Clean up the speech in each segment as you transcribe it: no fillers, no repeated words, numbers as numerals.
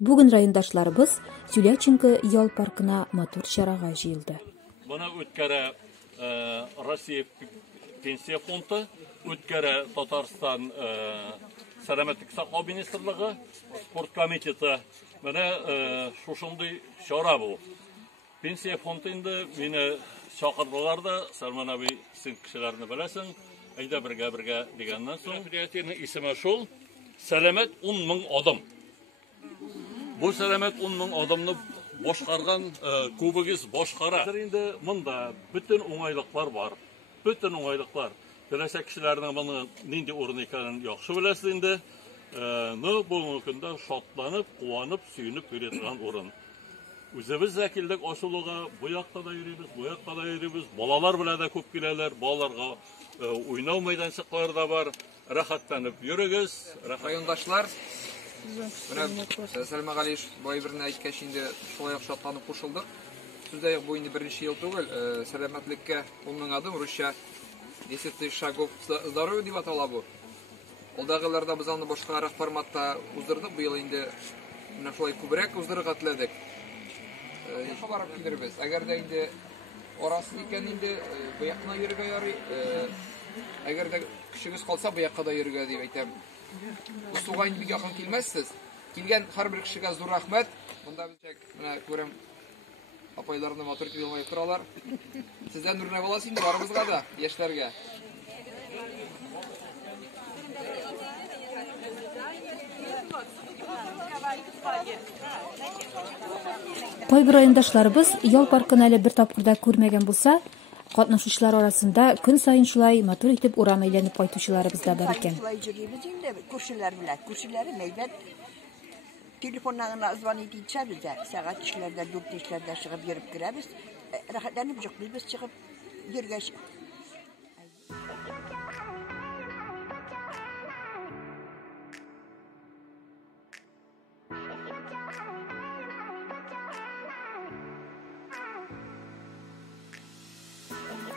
Бүген райондашларыбыз Тюляченко ял паркына матур чарага җыелды. Бuna ötkere Россия Пенсия фонды, ötkere Татарстан Сәламәтлек саклау министрлыгы, спорт комитеты менә шушындый чара бу. Пенсия фондында мине чакырдылар да, Сарман абый, син кешеләрне беләсең, әйдә бергә дигәннән соң, предприятиенең исеме шул, Сәламәт 10 000 адам. Бу Сәламәт 10 000 адамны башкарган күбегез башкара. Инде монда бүтән уңайлыклар бар. Бүтән уңайлыклар. Киләчәк кешеләрнең моны нинди урын икәнен яхшы беләсез инде. Бу көндә шатланып, куанып, сөенеп йөри торган урын. Үзебез вәкиллек асылуга бу якта да йөрибез, балалар белән дә күп киләләр, балаларга уйнау мәйданчыклары да бар. Рәхәтләнеп йөрегез, райондашлар. Сәлимә Галиш бай берне әйткәч инде шулай шатланып кушылдык. Сүздә бу инде беренче ел түгел, сәламәтлеккә 10 000 адым русча 10 000 шагов здоровья дип атала бу. Алдагыларда без аны башкарак форматта уздырдык, бу ел инде менә шулай күбрәк уздырырга теләдек. Барып килербез. Әгәр дә инде арасы икән инде бу якына йөрергә ярый. Әгәр дә кешегез калса бу якка да йөрергә дип әйтәм. Суга инде бик якын килмәссез. Килгән һәрбер кешегә зур рәхмәт. Монда без менә күрәм апайларны матур килмәй торалар. Сездән үрнәк буласы инде барыбызга да, яшьләргә. Кайбер райондашларыбыз ял паркын әле бер тапкырда күрмәгән булса, катнашучылар арасында көн сайын шулай матур итеп урам әйләнеп кайтучыларыбыз да бар икән. Күршеләр белән, күршеләре мәйбәт телефоннан звонит итсәбез дә, сәгать эшләрдә, 4 эшләрдә чыгып йөреп керәбез. Рәхәтләнеп җыклыйбыз чыгып йөргәч.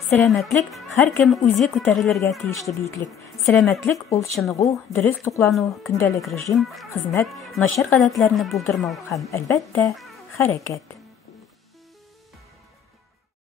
Сәламәтлек һәркем үзе күтәрелергә тиешле биеклек. Сәламәтлек ул чыныгу, дөрес туклану, көндәлек режим, хезмәт, начар гадәтләрне булдырмау һәм әлбәттә хәрәкәт.